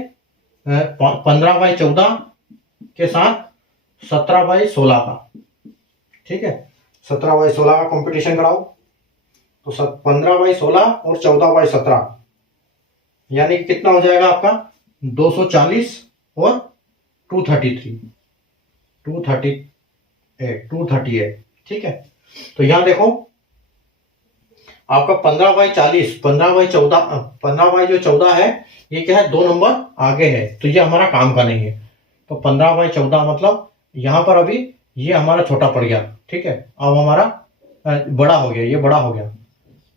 15/14 के साथ 17/16 का, ठीक है। 17/16 का कंपटीशन कराओ, तो 15/16 और 14/17 यानी कि कितना हो जाएगा आपका 240 और 238, ठीक है। तो यहां देखो आपका 15/40, 15/14, 15/14 है, ये क्या है 2 नंबर आगे है, तो ये हमारा काम का नहीं है। तो 15/14 मतलब यहां पर अभी ये हमारा छोटा पड़ गया, ठीक है। अब हमारा बड़ा हो गया, ये बड़ा हो गया,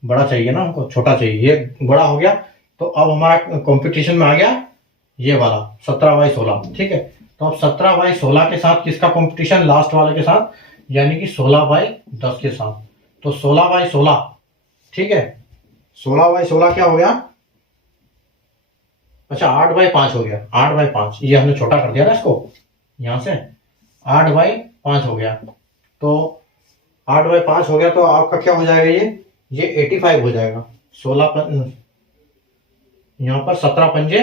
बड़ा चाहिए ना हमको, छोटा चाहिए, ये बड़ा हो गया। तो अब हमारा कंपटीशन में आ गया ये वाला 17/16, ठीक है। तो अब 17/16 के साथ किसका कंपटीशन? लास्ट वाले के साथ, यानी कि 16/10 के साथ। तो 16/16, ठीक है। 16/16 क्या हो गया? अच्छा, 8/5 हो गया, 8/5, ये हमने छोटा कर दिया ना इसको, यहां से 8/5 हो गया। तो 8/5 हो गया, तो आपका क्या हो जाएगा? ये 85 हो जाएगा। 16 यहां पर 17 पंजे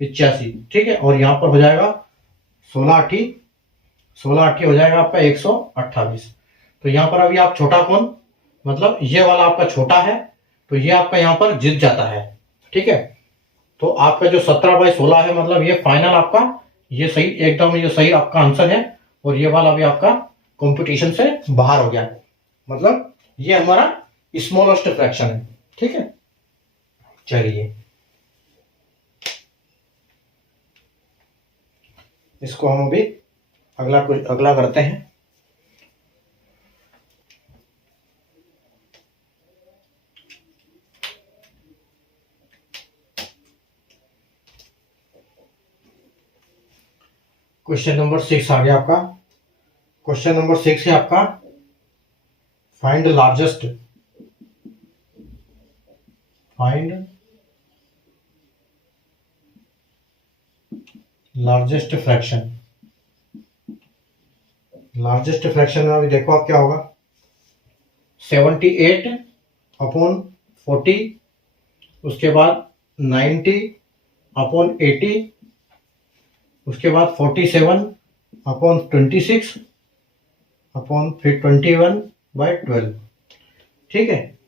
85, ठीक है। और यहां पर हो जाएगा 16 आठी हो जाएगा आपका 128। तो यहां पर अभी आप छोटा कौन, मतलब ये वाला आपका छोटा है, तो ये आपका यहां पर जीत जाता है, ठीक है। तो आपका जो 17/16 है, मतलब ये फाइनल आपका, ये सही, एकदम ये सही आपका आंसर है। और ये वाला भी आपका कंपटीशन से बाहर हो गया, मतलब ये हमारा स्मॉलेस्ट फ्रैक्शन है, ठीक है। चलिए इसको हम अभी अगला करते हैं। क्वेश्चन नंबर 6 आ गया आपका। क्वेश्चन नंबर 6 है आपका, find largest fraction. Largest fraction में अभी देखो आप क्या होगा, 78/40, उसके बाद 90/80, उसके बाद 47/26 अपॉन फिर 21/12, ठीक है।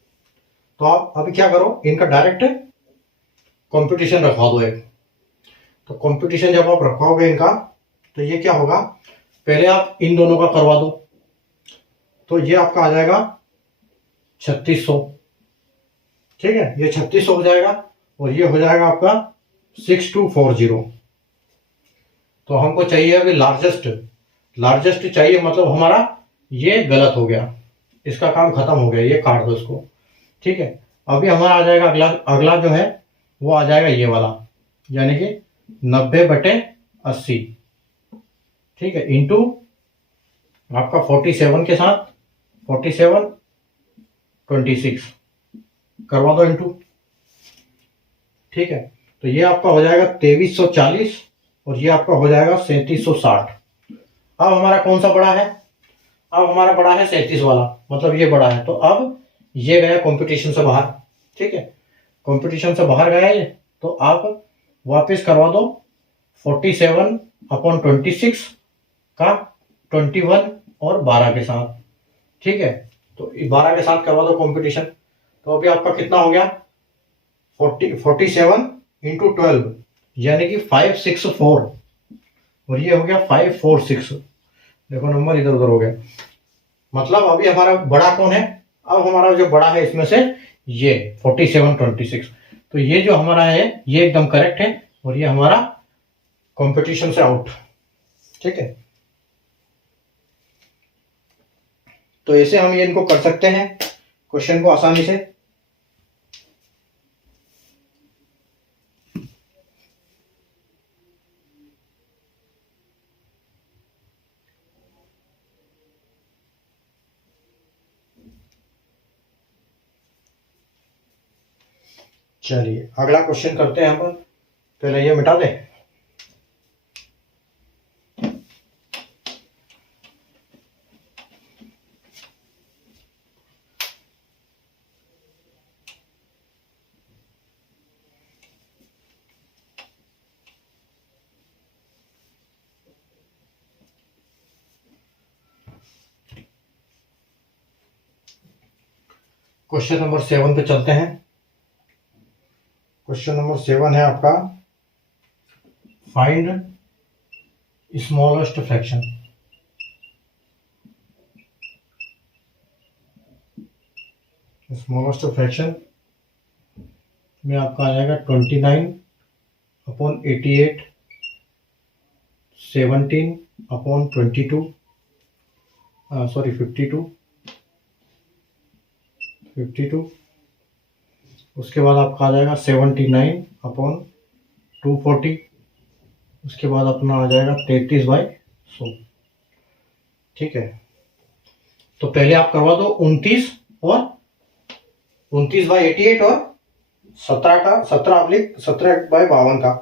तो आप अभी क्या करो, इनका डायरेक्ट कंपटीशन रखवा दो एक। तो कंपटीशन जब आप रखवाओगे इनका, तो ये क्या होगा, पहले आप इन दोनों का करवा दो, तो ये आपका आ जाएगा 3600, ठीक है। ये 3600 हो जाएगा, और ये हो जाएगा आपका 6240। तो हमको चाहिए अभी लार्जेस्ट चाहिए, मतलब हमारा ये गलत हो गया, इसका काम खत्म हो गया, ये काट दो इसको, ठीक है। अभी हमारा आ जाएगा अगला जो है वो आ जाएगा ये वाला, यानी कि 90/80, ठीक है, इंटू आपका 47 के साथ 47/26 करवा दो इंटू, ठीक है। तो ये आपका हो जाएगा 2340, और ये आपका हो जाएगा 3760। अब हमारा कौन सा बड़ा है? अब हमारा बड़ा है 37 वाला, मतलब ये बड़ा है। तो अब ये गया कंपटीशन से बाहर, ठीक है, कंपटीशन से बाहर गया ये। तो आप वापस करवा दो 47/26 का 21 और 12 के साथ, ठीक है। तो 12 के साथ करवा दो कंपटीशन। तो अभी आपका कितना हो गया, 47 इंटू 12 यानी कि 564, और ये हो गया 546। देखो नंबर इधर उधर हो गया, मतलब अभी हमारा बड़ा कौन है? अब हमारा जो बड़ा है इसमें से ये 47/26। तो ये जो हमारा है ये एकदम करेक्ट है, और ये हमारा कंपटीशन से आउट, ठीक है। तो ऐसे हम ये इनको कर सकते हैं क्वेश्चन को आसानी से। चलिए अगला क्वेश्चन करते हैं हम। पहले ये मिटा दें। क्वेश्चन नंबर 7 पे चलते हैं। क्वेश्चन नंबर 7 है आपका, find smallest fraction. Smallest fraction में आपका आ जाएगा 29/88, 17/22, 52। उसके बाद आपका आ जाएगा 79/240। उसके बाद अपना आ जाएगा 33/100। ठीक है, तो पहले आप करवा दो 29/88 और 17/52 का।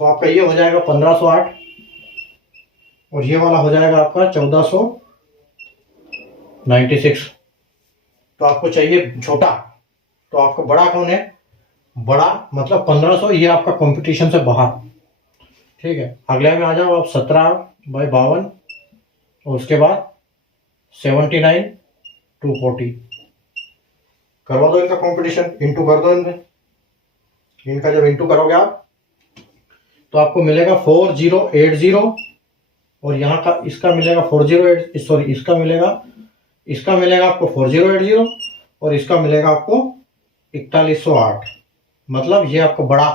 तो आपका ये हो जाएगा 1508 और ये वाला हो जाएगा आपका 1496। तो आपको चाहिए छोटा, तो आपका बड़ा कौन है? बड़ा मतलब 1500, ये आपका कंपटीशन से बाहर। ठीक है, अगले में आ जाओ आप 17/52 और उसके बाद 79/240 करवा दो इनका कंपटीशन, इंटू कर दो इनमें। इनका जब इंटू करोगे आप तो आपको मिलेगा 4080 और यहाँ का इसका मिलेगा 408, सॉरी इसका मिलेगा आपको 4080 और इसका मिलेगा आपको 4108। मतलब ये आपको बड़ा,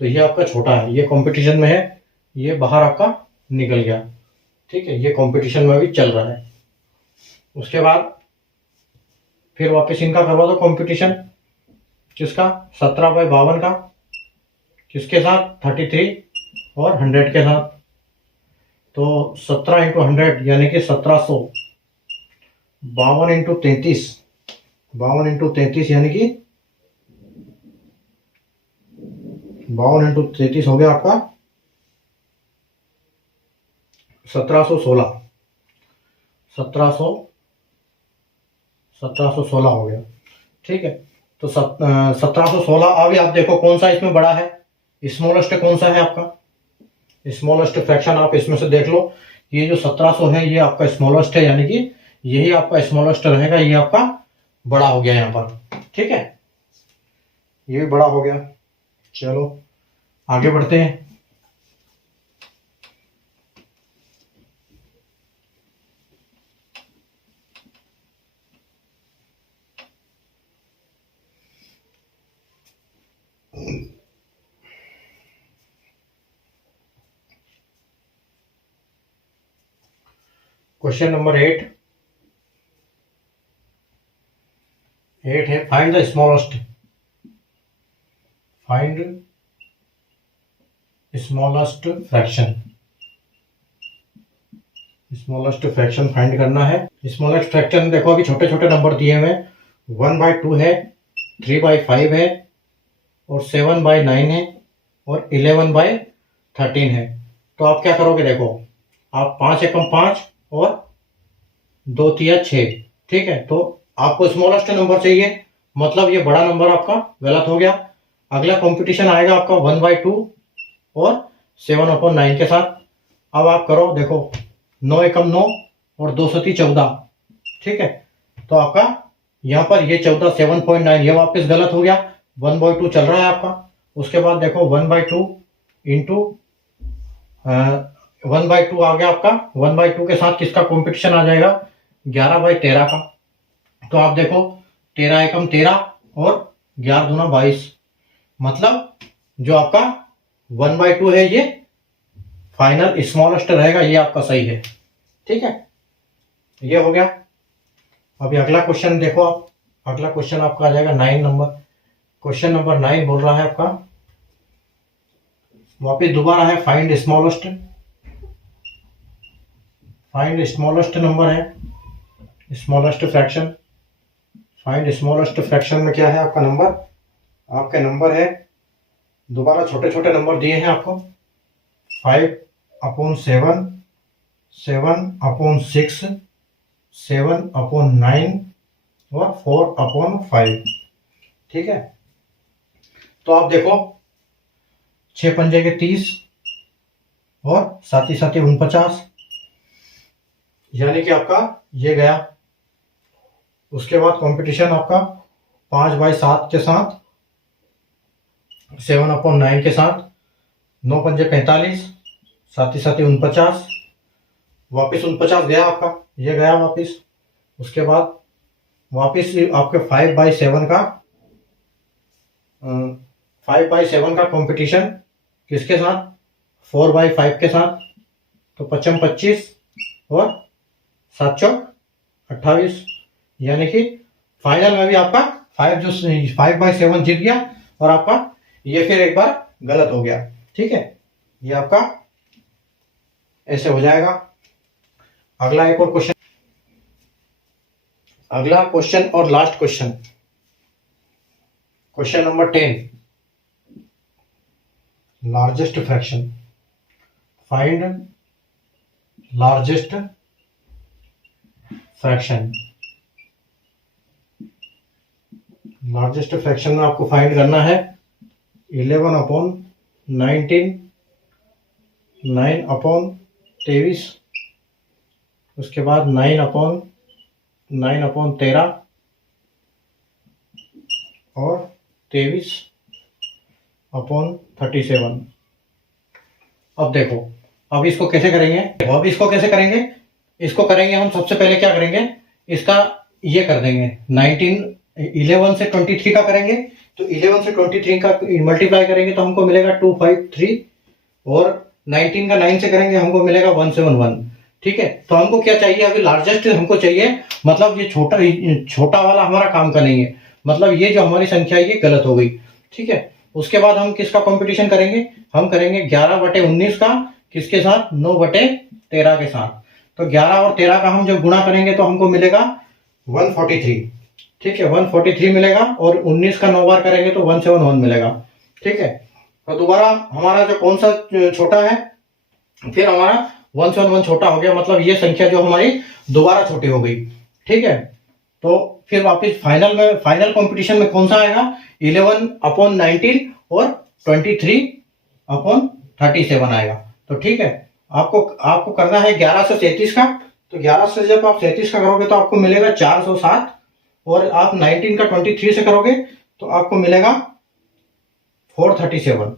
तो ये आपका छोटा है, ये कंपटीशन में है, ये बाहर आपका निकल गया। ठीक है, ये कंपटीशन में भी चल रहा है। उसके बाद फिर वापस इनका करवा दो कंपटीशन, किसका? 17/52 का, किसके साथ? 33 और 100 के साथ। तो 17 × 100 यानी कि 1700, 52 × 33, 52 × 33 यानी कि 52 × 33 हो गया आपका 1716। 1716 हो गया। ठीक है, तो 1716। अभी आप देखो कौन सा इसमें बड़ा है, स्मॉलेस्ट कौन सा है आपका? स्मॉलेस्ट फ्रैक्शन आप इसमें से देख लो। ये जो 1700 है ये आपका स्मॉलेस्ट है, यानी कि यही आपका स्मॉलेस्ट रहेगा, ये आपका बड़ा हो गया यहाँ पर। ठीक है, ये भी बड़ा हो गया। चलो आगे बढ़ते हैं। क्वेश्चन नंबर 8 है, find the smallest fraction. Smallest fraction find करना है। स्मॉलेस्ट फ्रैक्शन देखो, अभी छोटे छोटे नंबर दिए हुए, 1/2 है, 3/5 है और 7/9 है और 11/13 है। तो आप क्या करोगे? देखो आप 5 एकम 5 और 2 तिया 6। ठीक है, तो आपको स्मॉलेस्ट नंबर चाहिए, मतलब ये बड़ा नंबर आपका गलत हो गया। अगला कंपटीशन आएगा आपका 1/2 और 7/9 के साथ। अब आप करो, देखो 9 एकम 9 और 2 सती 14। ठीक है, तो आपका यहाँ पर ये 14 7.9 ये वापस गलत हो गया, 1/2 चल रहा है आपका। उसके बाद देखो 1/2 इंटू 1/2 आ गया आपका। 1/2 के साथ किसका कंपटीशन आ जाएगा? 11/13 का। तो आप देखो 13 एकम 13 और 11 दूना 22, मतलब जो आपका 1/2 है ये फाइनल स्मॉलेस्ट रहेगा, ये आपका सही है। ठीक है, ये हो गया। अभी अगला क्वेश्चन देखो आप, अगला क्वेश्चन आपका आ जाएगा 9 नंबर। क्वेश्चन नंबर 9 बोल रहा है आपका, वापिस दोबारा है find smallest, find smallest number है, smallest fraction. Find smallest fraction में क्या है आपका नंबर, आपके नंबर है, दोबारा छोटे छोटे नंबर दिए हैं आपको, 5/7, 7/6, 7/9 और 4/5। ठीक है, तो आप देखो 6 पंजे के 30 और साथ ही 49, यानी कि आपका ये गया। उसके बाद कंपटीशन आपका 5/7 के साथ, 7/9 के साथ, 9 पंजे 45, साथ ही 49, वापिस 49 गया आपका, ये गया वापिस। उसके बाद वापिस आपके 5/7 का 5/7 का कंपटीशन किसके साथ, 4/5 के साथ, तो 25 और 7/28, यानी कि फाइनल में भी आपका 5/7 जीत गया और आपका ये फिर एक बार गलत हो गया। ठीक है, ये आपका ऐसे हो जाएगा। अगला एक और क्वेश्चन, अगला क्वेश्चन और last question, question number 10, largest fraction. Find largest fraction. Largest fraction में आपको फाइंड करना है 11/19, 9/23, उसके बाद 9/13 और 23/37। अब देखो, अब इसको कैसे करेंगे, इसको करेंगे हम सबसे पहले क्या करेंगे, इसका ये कर देंगे 11 से 23 का करेंगे, तो 11 से 23 का मल्टीप्लाई करेंगे तो हमको मिलेगा 253, और 19 का 9 से करेंगे हमको मिलेगा 171। ठीक है, तो हमको क्या चाहिए, अभी लार्जेस्ट हमको चाहिए, मतलब ये छोटा वाला हमारा काम का नहीं है, मतलब ये जो हमारी संख्या है ये गलत हो गई। ठीक है, उसके बाद हम किसका कंपटीशन करेंगे, हम करेंगे 11/19 का, किसके साथ, 9/13 के साथ। तो 11 और 13 का हम जब गुणा करेंगे तो हमको मिलेगा 143। ठीक है, 143 मिलेगा, और 19 का 9 बार करेंगे तो 171 मिलेगा। ठीक है, तो दोबारा हमारा जो कौन सा छोटा है, फिर हमारा 171 छोटा हो गया, मतलब ये संख्या जो हमारी दोबारा छोटी हो गई। ठीक है, तो फिर वापस फाइनल कंपटीशन में कौन सा आएगा, 11/19 और 23/37 आएगा। तो ठीक है, आपको करना है 11 से 37 का, तो 11 से जब आप 37 का करोगे तो आपको मिलेगा 407, और आप 19 का 23 से करोगे तो आपको मिलेगा 437,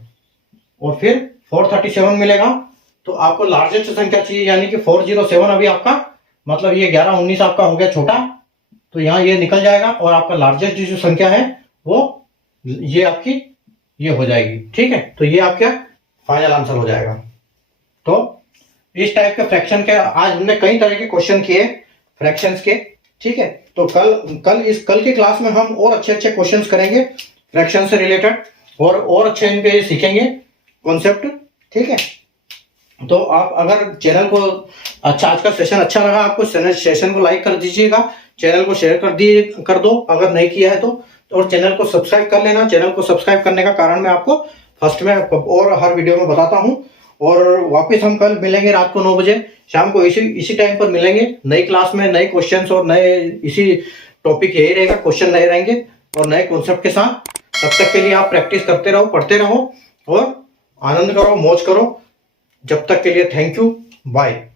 और फिर 437 मिलेगा। तो आपको लार्जेस्ट संख्या चाहिए, यानी कि 407। अभी आपका मतलब ये 11/19 आपका हो गया छोटा, तो यहाँ ये निकल जाएगा, और आपका लार्जेस्ट जो संख्या है वो ये आपकी ये हो जाएगी। ठीक है, तो ये आपका फाइनल आंसर हो जाएगा। तो इस टाइप के फ्रैक्शन के आज हमने कई तरह के क्वेश्चन किए फ्रैक्शंस के। ठीक है, तो कल की क्लास में हम और अच्छे क्वेश्चंस करेंगे फ्रैक्शन से रिलेटेड, और अच्छे इनके सीखेंगे कॉन्सेप्ट। ठीक है, तो आप अगर चैनल को आज का सेशन अच्छा लगा आपको, सेशन को लाइक कर दीजिएगा, चैनल को शेयर कर दो अगर नहीं किया है तो, और चैनल को सब्सक्राइब कर लेना। चैनल को सब्सक्राइब करने का कारण मैं आपको फर्स्ट में और हर वीडियो में बताता हूं। और वापस हम कल मिलेंगे रात को 9 बजे शाम को, इसी टाइम पर मिलेंगे नई क्लास में, नए क्वेश्चंस और नए इसी टॉपिक यही रहेगा, क्वेश्चन नए रहेंगे और नए कॉन्सेप्ट के साथ। तब तक के लिए आप प्रैक्टिस करते रहो, पढ़ते रहो और आनंद करो, मौज करो। जब तक के लिए थैंक यू, बाय।